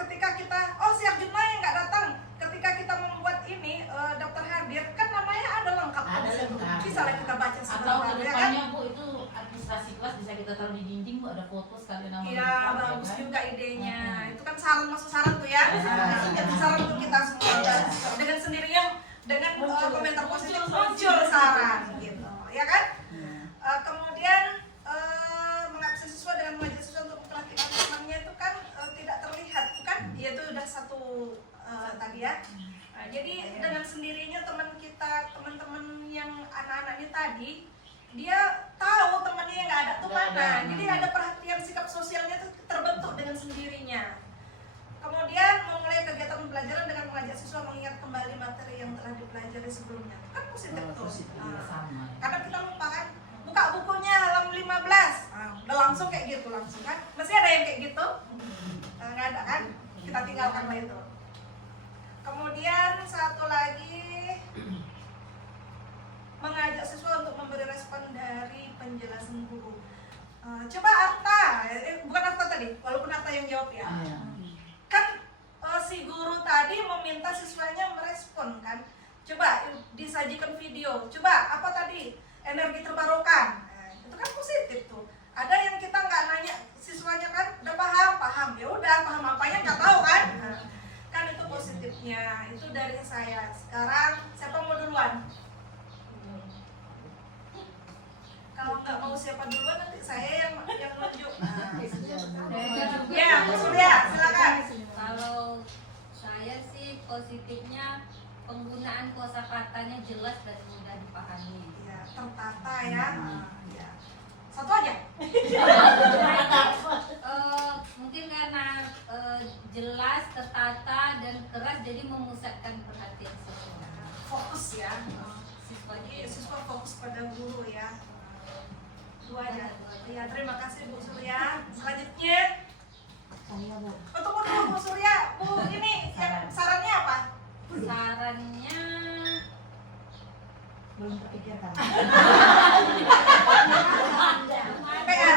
ketika kita si Arjuna yang nggak datang, ketika kita membuat ini daftar hadir kan namanya ada lengkap. Ada lengkap. Bisa lah kita baca Atau sebentar ya kan? kedepannya Bu itu administrasi kelas bisa kita taruh di dinding Bu, ada foto sekali nama Iya lengkap, bagus kan? juga idenya. Itu kan saran masuk saran tuh ya. Jadi saran untuk kita semua dengan sendirinya dengan komentar positif muncul saran gitu ya kan? Kemudian mengabsen siswa dengan mengajak siswa untuk memperhatikan temannya itu kan tidak terlihat itu kan? Ya itu udah satu tadi ya. Jadi dengan sendirinya teman-teman yang anak-anaknya tadi dia tahu temannya yang nggak ada tuh mana. Jadi ada perhatian sikap sosialnya tuh terbentuk dengan sendirinya. Kemudian memulai kegiatan pembelajaran dengan mengajak siswa mengingat kembali materi yang telah dipelajari sebelumnya. Kan positif tuh. Sama. Karena kita lupa kan, buka bukunya halaman 15. Udah langsung kayak gitu langsung kan. Masih ada yang kayak gitu? Nggak ada kan? Kita tinggalkan lah itu. Kemudian satu lagi mengajak siswa untuk memberi respon dari penjelasan guru. Coba Arta, bukan Arta tadi, walaupun Arta yang jawab ya. Kan si guru tadi meminta siswanya merespon kan. Coba disajikan video. Coba apa tadi? Energi terbarukan. Itu kan positif tuh. Ada yang kita nggak nanya siswanya kan, udah paham. Ya udah paham apanya nggak tahu kan. Kan itu positifnya. Itu dari saya. Sekarang siapa mau duluan? Kalau nggak mau siapa duluan nanti saya yang nunjuk. Ya, Bu Surya, silakan. Kalau saya sih positifnya penggunaan kosakatanya jelas dan mudah dipahami. Ya, tertata ya. Ya. Satu aja. mungkin karena jelas, tertata dan keras jadi memusatkan perhatian siswa. Fokus ya. Jadi siswa fokus pada guru ya. Dua aja. Ya, terima kasih Bu Surya. Selanjutnya Saya Bu. tunggu dulu Bu Surya. Bu, ini yang sarannya apa? Sarannya Belum terpikirkan. PR.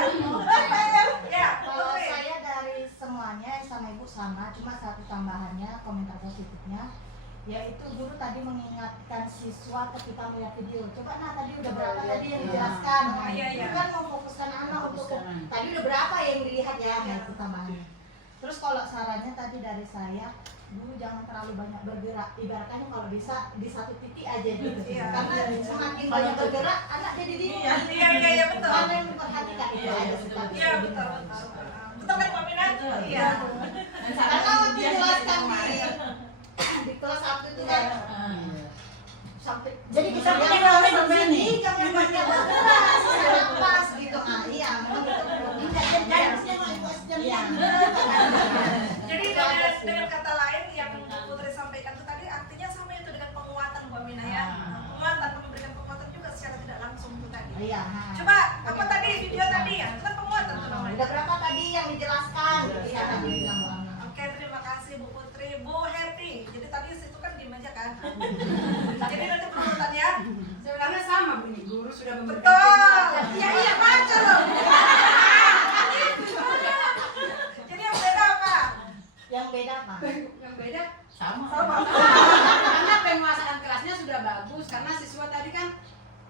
PR. Ya, Kalau Putri. saya dari semuanya sama Ibu sama, cuma satu tambahannya komentar positifnya, yaitu guru tadi mengingatkan siswa ketika melihat video. Coba tadi udah berapa tadi yang dijelaskan? Oh, iya, iya. Itu kan memfokuskan anak untuk tadi udah berapa yang dilihat ya, itu tambahannya. Terus kalau sarannya tadi dari saya, guru jangan terlalu banyak bergerak. Ibaratnya kalau bisa di satu titik aja gitu. Iya. Karena semakin banyak bergerak, anak jadi bingung. Iya, betul. Mana yang memperhatikan itu aja sih. Tapi Iya, betul. Betul kan Mbak Mina? Iya. karena waktu jelaskan di kelas 1 itu kan sampai Jadi kita punya momen di sini. jangan banyak bergerak secara pas gitu. Ah iya, memang itu perlu. Jadi dengan kata lain yang Putri sampaikan itu tadi artinya sama itu dengan penguatan Mbak Mina ya. Penguatan, memberikan penguatan juga secara tidak langsung itu tadi. Iya. Coba apa tadi video tadi ya? Itu kan penguatan tuh namanya. Udah berapa tadi yang dijelaskan? Iya tadi bilang Bu Ami. Oke, terima kasih Bu Putri. Bu Happy. Jadi tadi itu kan diem aja kan. Jadi nanti penguatan ya. Sebenarnya sama bunyi guru sudah memberikan Betul. Iya baca loh. Jadi yang beda apa? Yang beda apa? yang beda Sama. karena penguasaan kelasnya sudah bagus karena siswa tadi kan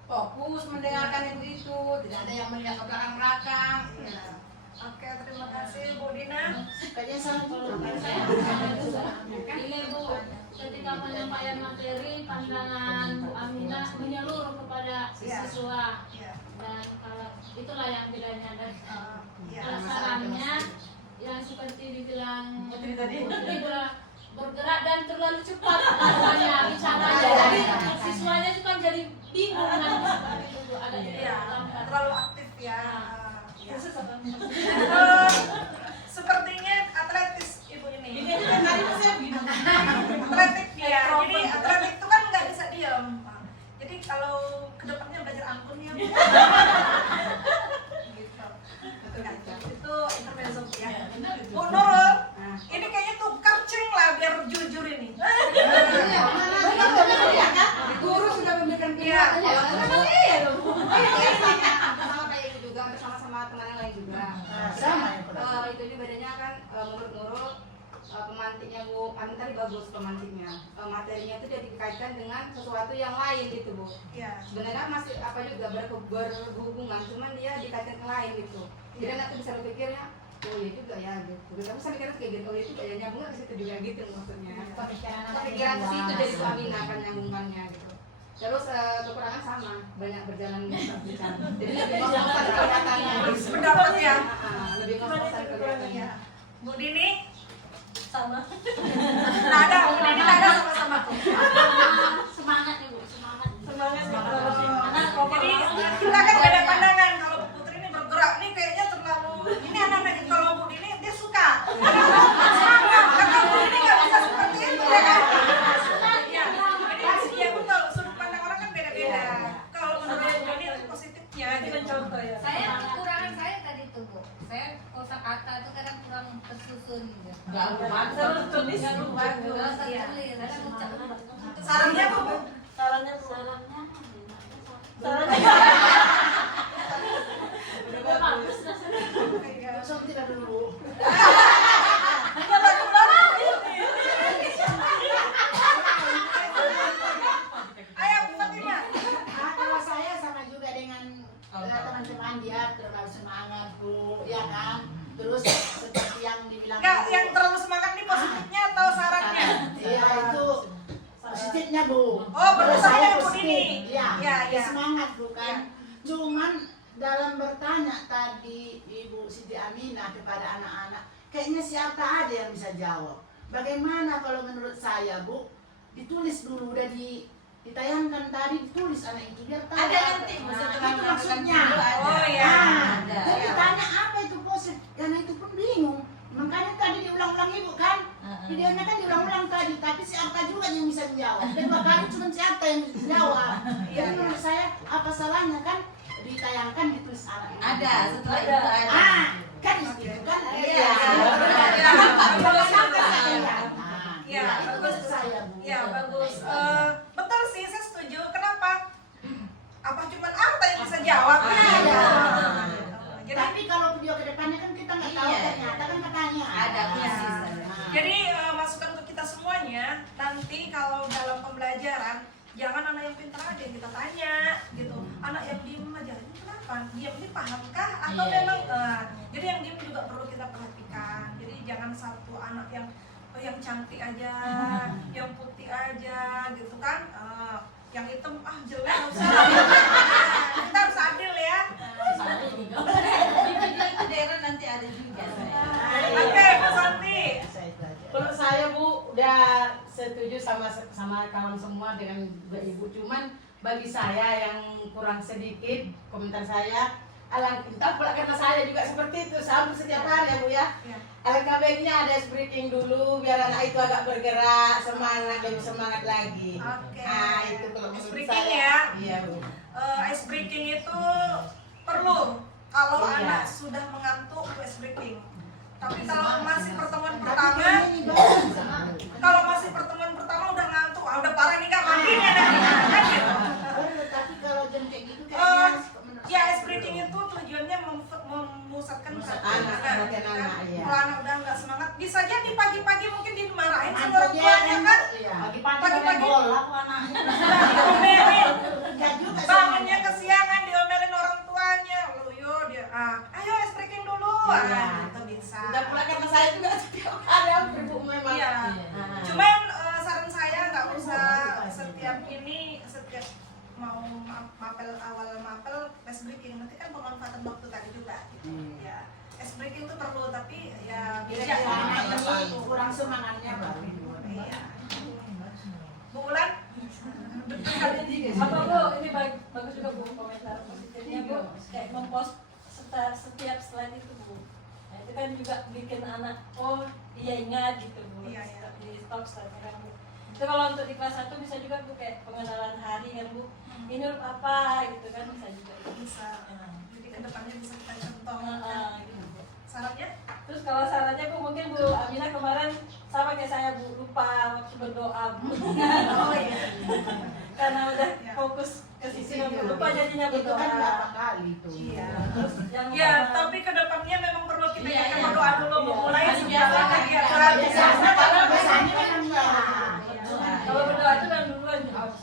fokus mendengarkan itu tidak ada yang melihat ke belakang ya. Oke, terima kasih Bu Dina. Kayaknya sama juga. Ini Bu, ketika penyampaian materi pandangan Bu Aminah menyeluruh kepada Iya. siswa Iya. dan kalau itulah yang bedanya dan Iya. sarannya yang seperti dibilang Putri tadi. Putri bergerak dan terlalu cepat katanya bicaranya jadi siswanya itu kan jadi bingung nanti seperti itu Bu. Ada jadi Iya, lambat. terlalu aktif ya. Iya. Iya. Sepertinya atletis ibu ini. Ini tadi saya bilang. Atletik ya. Jadi atletik itu kan nggak bisa diam. Jadi kalau kedepannya belajar angkun ya Bu. Gitu. Itu intermezzo ya. Bu Nurul, ini kayaknya tukar ceng lah biar jujur ini. Guru sudah memberikan Iya. penguatan sama kayak itu juga bersama-sama teman yang lain juga. Sama ya. Itu ini bedanya kan menurut Nurul pemantiknya Bu Ami tadi bagus pemantiknya. Materinya itu dia dikaitkan dengan sesuatu yang lain gitu Bu. Iya. Sebenarnya masih apa juga berhubungan, cuman dia dikaitkan ke lain gitu. Jadi anak tuh bisa berpikirnya, oh iya juga ya gitu. Tapi saya mikirnya kayak gitu, oh itu kayak nyambung ke situ juga gitu maksudnya. Kepikiran ke situ jadi Bu Ami akan nyambungkannya gitu. Terus kekurangan sama, banyak berjalan bicara. Jadi lebih ngos-ngosan kelihatannya. Pendapat ya. Lebih ngos-ngosan kelihatannya. Bu Dini, sama. nggak ada. Bu Dini nggak ada sama-sama. Semangat Ibu, semangat. Semangat Jadi kita kan beda pandangan. Kalau Bu Putri ini bergerak nih kayaknya terlalu. Ini anak-anak kalau Bu Dini dia suka. Karena Bu Dini nggak bisa seperti itu ya kan. Iya. Jadi ya betul. Sudut pandang orang kan beda-beda. Kalau menurut Bu Dini itu positifnya. Jadi contoh ya. Saya kekurangan saya tadi tuh Bu. Saya kosakata itu kadang kurang tersusun gitu. Tulis. Iya. Kadang ucap Sarannya Bu. Sarannya Udah bagus. Langsung tidak dulu. Ayo Bu Fatima. Kalau saya sama juga dengan teman-teman dia terlalu semangat Bu, ya kan? Terus seperti yang dibilang Enggak, Bu. yang terlalu semangat nih positifnya atau sarannya? Iya itu positifnya Bu. Oh, Kalau bersama saya dengan Bu positif. Dini. Iya, Iya, iya. semangat bukan. Cuman dalam bertanya tadi Ibu Siti Aminah kepada anak-anak, kayaknya siapa ada yang bisa jawab. Bagaimana kalau menurut saya Bu, ditulis dulu udah ditayangkan tadi, ditulis anak itu biar tahu. Ada nanti Bu, Nah, setelah itu melakukan maksudnya. video ada. Oh, iya. Nah, Ada. jadi tanya apa itu positif, karena itu pun bingung. Makanya tadi diulang-ulang ibu kan, videonya kan diulang-ulang tadi, tapi si Arta juga yang bisa menjawab. Dan 2 kali cuma si Arta yang bisa menjawab. Jadi menurut saya apa salahnya kan ditayangkan ditulis anak. Ada, setelah itu ada. Kan itu kan. Iya. Ya, bagus saya Bu. Ya, bagus. Betul sih, saya setuju. Kenapa? Apa cuma Arta yang bisa jawab? Jadi, Tapi kalau video ke depannya kan kita nggak tahu ternyata kan katanya. Ada persis. jadi masukan untuk kita semuanya, nanti kalau dalam pembelajaran jangan anak yang pintar aja yang kita tanya gitu. Anak yang diem aja ini kenapa? Diem ini pahamkah atau Iya, memang jadi yang diem juga perlu kita perhatikan. Jadi jangan satu anak yang cantik aja, yang putih aja gitu kan. Yang hitam jelek nggak usah. Kita harus adil ya. Di video itu daerah nanti ada juga. Oke, Mas Santi. Menurut saya Bu udah setuju sama kawan semua dengan Ibu, cuman bagi saya yang kurang sedikit komentar saya, entah pula karena saya juga seperti itu sampai setiap hari ya Bu ya. Alangkah baiknya ada ice breaking dulu biar anak itu agak bergerak, semangat, lebih semangat lagi. Oke. Nah itu kalau Ice menurut breaking saya. ya. Iya Bu. Ice breaking itu perlu kalau Iya. anak sudah mengantuk ice breaking. Tapi kalau masih pertemuan pertama, udah ngantuk, udah parah nih Kak, makin ya kan gitu. Tapi kalau jam kayak gitu Eh, kayaknya ya ice breaking itu tujuannya memusatkan perhatian Anak, anak, perhatian kan? anak, iya. Kalau anak udah nggak semangat, bisa jadi pagi-pagi mungkin dimarahin sama Antar orang dia tuanya kan. Iya. Pagi-pagi bola aku anaknya. diomelin, Enggak juga bangunnya kesiangan diomelin orang tuanya. Lu yo dia, ayo ice breaking dulu, Iya. gitu bisa. Udah pula karena saya juga setiap hari hampir Bu memang. Iya. Nah. Cuman saran saya nggak usah setiap mau mapel awal mapel ice breaking, nanti kan pemanfaatan waktu tadi juga gitu. Ya, ice breaking itu perlu tapi ya bijak Kira-kira anak pemanfaatan ini waktu. kurang semangatnya baru. Iya. Bu Ulan, Apa Bu, ini bagus juga Bu komentar. Jadinya Bu kayak mempost setiap slide itu Bu. Nah, itu kan juga bikin anak iya ingat gitu Bu. Iya, iya. Di stop slide kan Bu. Itu kalau untuk di kelas 1 bisa juga Bu kayak pengenalan hari kan Bu. Ini huruf apa gitu kan bisa juga. bisa. Jadi kedepannya bisa kita contoh. Gitu Bu. Syaratnya? Terus kalau sarannya Bu mungkin Bu Aminah kemarin sama kayak saya Bu, lupa waktu berdoa Bu. Oh iya. Karena udah Ya. fokus ke situ Iya. lupa jadinya Itu berdoa. kan berapa kali tuh. Iya. Terus yang Ya, tapi kedepannya memang perlu kita Iya, ingatkan iya. berdoa dulu memulai Harus sebuah biasakan. kegiatan. Biasanya kalau biasanya kan kalau berdoa itu kan duluan.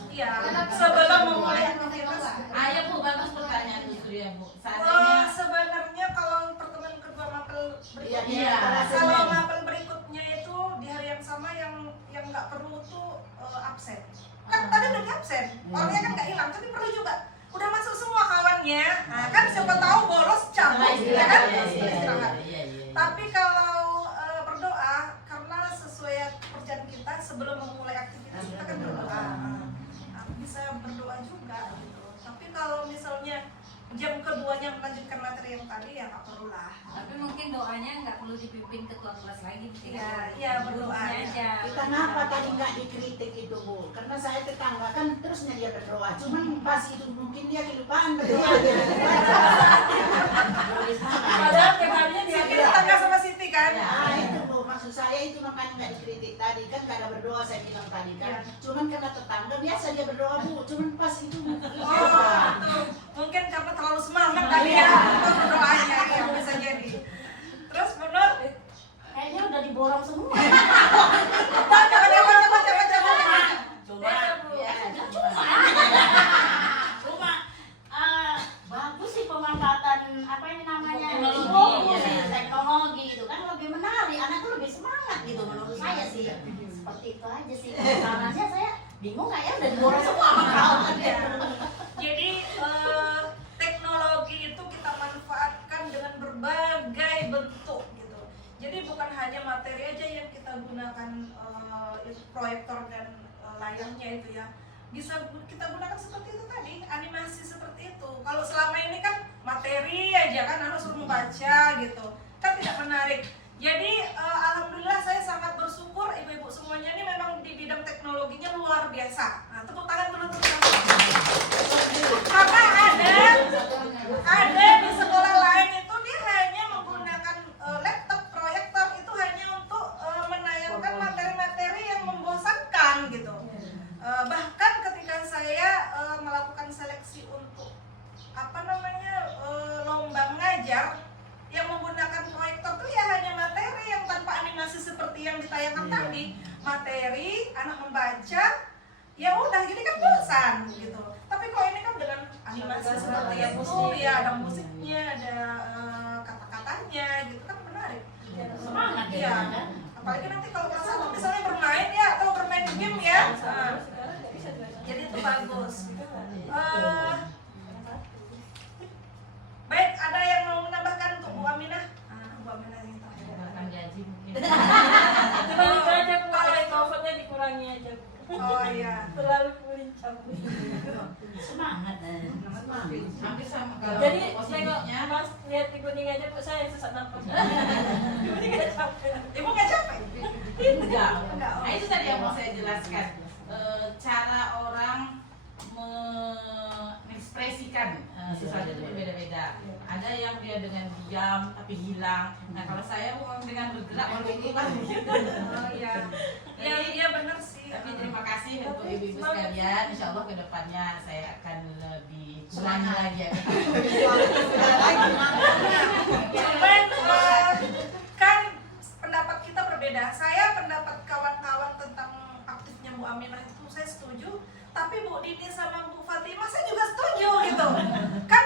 Iya, sebelum memulai aktivitas. Ayo Bu, bagus pertanyaan Bu Surya Bu. Seandainya Sebenarnya kalau pertemuan kedua mapel Iya, berikutnya, iya. kalau mapel berikutnya itu di hari yang sama yang nggak perlu tuh absen. Kan tadi udah di absen, orangnya kan nggak hilang, tapi perlu juga. Udah masuk semua kawannya, nah, kan siapa tahu bolos cabut, ya kan? Istirahat. Tapi kalau berdoa, karena sesuai pekerjaan kita sebelum memulai aktivitas kita kan berdoa. Nah, bisa berdoa juga gitu. Tapi kalau misalnya jam keduanya melanjutkan materi yang tadi ya nggak perlu lah. Tapi mungkin doanya nggak perlu dipimpin ketua kelas lagi. Iya, berdoa aja. Kenapa tadi nggak dikritik itu Bu? Karena saya tetangga kan terusnya dia berdoa. Cuman pas itu mungkin dia kelupaan berdoanya. Padahal tiap harinya dia Siti tetangga sama Siti kan? Nah itu Bu, maksud saya itu makanya nggak dikritik tadi kan nggak ada berdoa saya bilang tadi kan. Cuman karena tetangga biasa dia berdoa Bu. Cuman pas itu Bu. Oh, itu mungkin karena terlalu semangat tadi ya berdoanya ya bisa jadi. Terus benar? Kayaknya udah diborong semua. Coba. Cuma bagus sih pemanfaatan apa ini namanya teknologi itu kan lebih menarik, anak tuh lebih semangat gitu menurut saya sih. Seperti itu aja sih. Caranya saya bingung kayaknya udah diborong semua sama kawan. Jadi teknologi itu kita manfaatkan dengan berbagai bentuk gitu. Jadi bukan hanya materi aja yang kita gunakan proyektor dan layarnya itu ya. Bisa kita gunakan seperti itu tadi, animasi seperti itu. Kalau selama ini kan materi aja kan anak suruh membaca gitu. Kan tidak menarik. Jadi alhamdulillah saya sangat bersyukur ibu-ibu semuanya ini memang di bidang teknologinya luar biasa. Nah, tepuk tangan dulu untuk karena ada di sekolah lain itu dia hanya menggunakan laptop proyektor itu hanya untuk menayangkan materi-materi yang membosankan gitu. Bahkan ketika saya melakukan seleksi untuk lomba ngajar yang menggunakan proyektor itu ya hanya materi yang tanpa animasi seperti yang ditayangkan tadi, materi anak membaca ya udah, jadi kan bosan gitu. Tapi kalau ini kan dengan animasi seperti itu ya ada musiknya, ada kata-katanya gitu kan menarik. Semangat ya. Apalagi nanti kalau kelas 1 misalnya bermain ya atau bermain game ya. Jadi itu bagus. Baik, ada yang mau menambahkan untuk Bu Aminah? Bu Aminah yang terakhir. Akan gaji mungkin. Cuma itu aja Bu, kalau comfortnya dikurangi aja Bu. Oh iya. Terlalu melincah. Semangat. Hampir sama kalau Jadi positifnya. tengok Mas lihat di kuning aja Bu, saya yang sesak nafas. Ibu nggak capek. Ibu nggak capek? Enggak. Nah, itu tadi yang mau saya jelaskan. Cara orang mengekspresikan sesuatu itu berbeda-beda. Ada yang dia dengan diam tapi hilang. Nah, kalau saya dengan bergerak walaupun kan gitu. Oh iya. Iya benar sih. Tapi terima kasih untuk ibu-ibu sekalian. Insya Allah kedepannya saya akan lebih berani lagi ya. Kan pendapat kita berbeda. Saya pendapat kawan-kawan tentang aktifnya Bu Aminah itu saya setuju. Tapi Bu Dini sama Bu Fatimah saya juga setuju gitu. Kan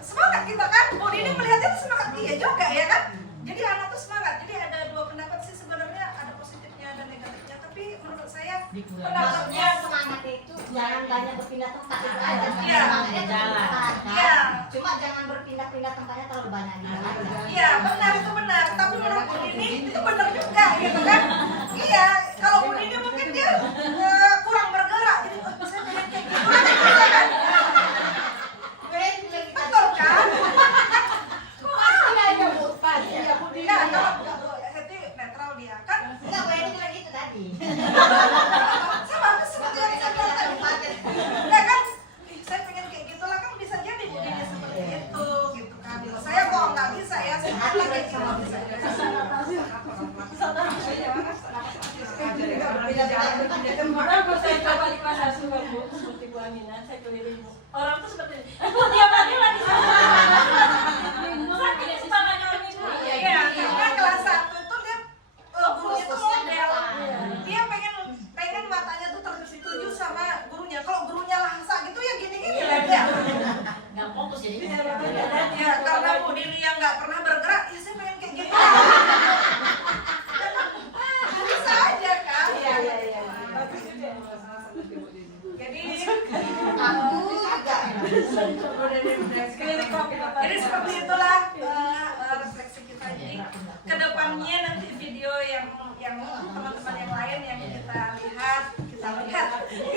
semangat kita kan. Bu Dini melihatnya itu semangat dia juga ya kan. Jadi anak tuh semangat. Jadi ada dua pendapat sih sebenarnya, ada positifnya dan negatifnya. Tapi menurut saya pendapatnya semangat itu jangan banyak berpindah tempat itu aja. Iya. Semangatnya Jalan. Iya. Cuma jangan berpindah-pindah tempatnya terlalu banyak gitu aja. Iya benar, itu benar. Tapi menurut Bu Dini itu benar juga gitu kan. Iya, kalau Bu Dini mungkin dia kurang bergerak. Jadi saya pengen kayak gitu kan. Betul kan? Pasti aja Bu, pasti ya Bu Dini. Iya, kalau Heti netral dia kan. Enggak, gue ini bilang gitu tadi. Sama seperti yang saya bilang tadi. Ya kan, saya pengen kayak gitulah kan bisa jadi Bu Dini seperti itu gitu kan. Saya kok nggak bisa ya, saya bilang kayak gitu bisa. Orang kalau saya coba di pasar suka Bu, seperti Bu Aminah, saya keliling Bu. Orang tuh seperti ini. Tiap hari lagi sama. Sakit kepalanya lagi Bu. Iya, karena kelas 1 itu dia gurunya tuh model. Dia pengen matanya tuh tertuju sama gurunya. Kalau gurunya lahsa gitu ya gini-gini lah dia. Nggak fokus jadi. Ya, karena Bu Dini yang nggak pernah bergerak, ya saya pengen kayak gitu. Bisa aja kan? Iya. Jadi Jadi seperti itulah refleksi kita. Jadi kedepannya nanti video yang teman-teman yang lain yang kita lihat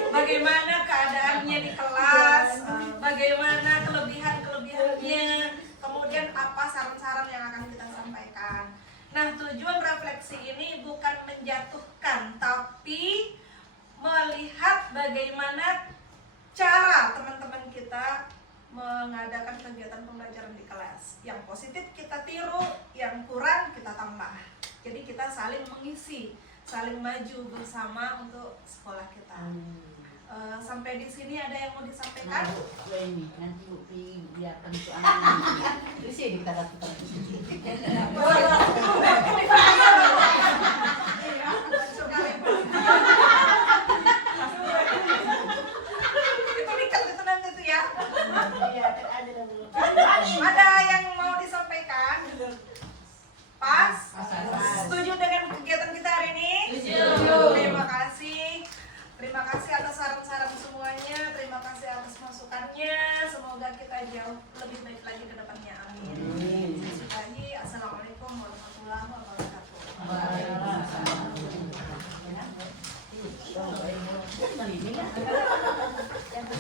bagaimana keadaannya di kelas, bagaimana kelebihannya, kemudian apa saran-saran yang akan kita sampaikan. Nah, tujuan refleksi ini bukan menjatuhkan, tapi melihat bagaimana cara teman-teman kita mengadakan kegiatan pembelajaran di kelas. Yang positif kita tiru, yang kurang kita tambah. Jadi kita saling mengisi, saling maju bersama untuk sekolah kita. Sampai di sini ada yang mau disampaikan? Ini nanti Bu biarkan itu anak. Di sini kita lakukan. Itu dikat itu nanti tuh ya. Iya, ada Bu. Ada yang mau disampaikan? Pas? Setuju dengan kegiatan kita hari ini? Setuju. Terima kasih. Terima kasih atas saran-saran semuanya. Terima kasih atas masukannya. Semoga kita jauh lebih baik lagi ke depannya. Amin. Assalamualaikum warahmatullahi wabarakatuh. Waalaikumsalam.